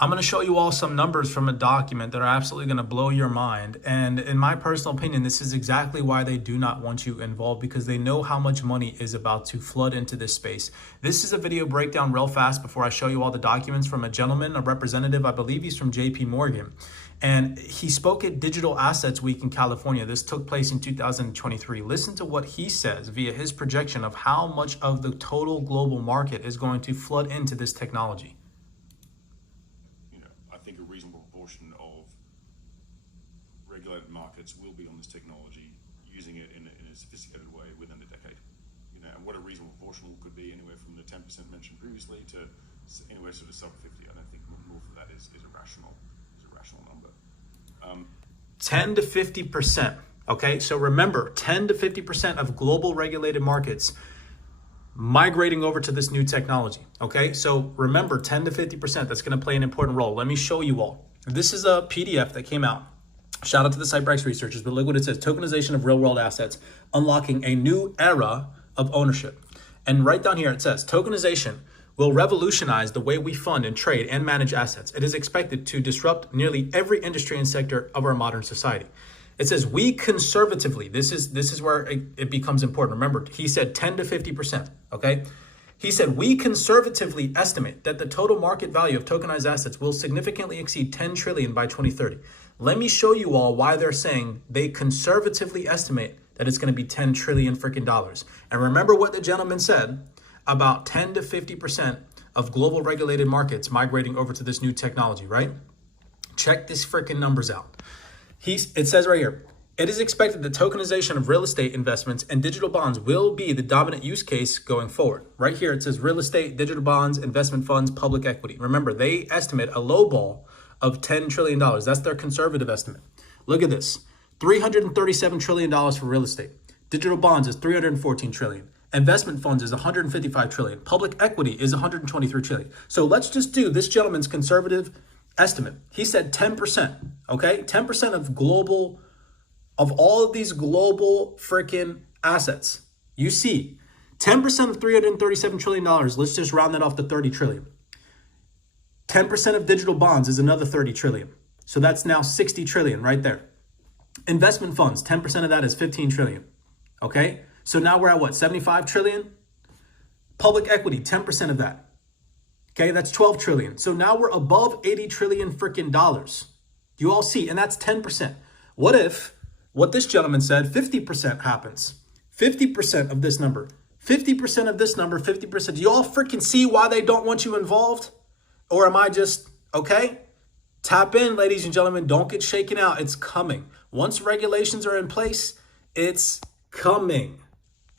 I'm going to show you all some numbers from a document that are absolutely going to blow your mind. And in my personal opinion, this is exactly why they do not want you involved, because they know how much money is about to flood into this space. This is a video breakdown real fast before I show you all the documents from a gentleman, a representative, I believe he's from JP Morgan. And he spoke at Digital Assets Week in California. This took place in 2023. Listen to what he says via his projection of how much of the total global market is going to flood into this technology. I think a reasonable proportion of regulated markets will be on this technology, using it in a sophisticated way within a decade. And what a reasonable proportion could be anywhere from the 10% mentioned previously to anywhere sort of sub 50. I don't think more for that is a rational number. 10 to 50%. Okay, so remember, 10 to 50% of global regulated markets migrating over to this new technology. Okay, so remember, 10 to 50%, that's going to play an important role. Let me show you all. This is a PDF that came out. Shout out to the Cybrex researchers, but look what it says: tokenization of real world assets, unlocking a new era of ownership. And right down here it says, tokenization will revolutionize the way we fund and trade and manage assets. It is expected to disrupt nearly every industry and sector of our modern society. It says we conservatively, this is where it becomes important. Remember, he said 10 to 50%, okay? He said we conservatively estimate that the total market value of tokenized assets will significantly exceed 10 trillion by 2030. Let me show you all why they're saying they conservatively estimate that it's going to be 10 trillion freaking dollars. And remember what the gentleman said about 10 to 50% of global regulated markets migrating over to this new technology, right? Check these freaking numbers out. It says right here, it is expected that tokenization of real estate investments and digital bonds will be the dominant use case going forward. Right here, it says real estate, digital bonds, investment funds, public equity. Remember, they estimate a low ball of $10 trillion. That's their conservative estimate. Look at this, $337 trillion for real estate. Digital bonds is $314 trillion. Investment funds is $155 trillion. Public equity is $123 trillion. So let's just do this gentleman's conservative estimate. He said 10%, okay? 10% of all of these global freaking assets. You see, 10% of $337 trillion, let's just round that off to 30 trillion. 10% of digital bonds is another 30 trillion. So that's now 60 trillion right there. Investment funds, 10% of that is 15 trillion, okay? So now we're at what, 75 trillion? Public equity, 10% of that. Okay, that's 12 trillion. So now we're above 80 trillion freaking dollars. You all see, and that's 10%. What if what this gentleman said, 50% happens? 50% of this number, 50% of this number, 50%. Do you all freaking see why they don't want you involved? Or am I just, okay? Tap in, ladies and gentlemen. Don't get shaken out. It's coming. Once regulations are in place, it's coming.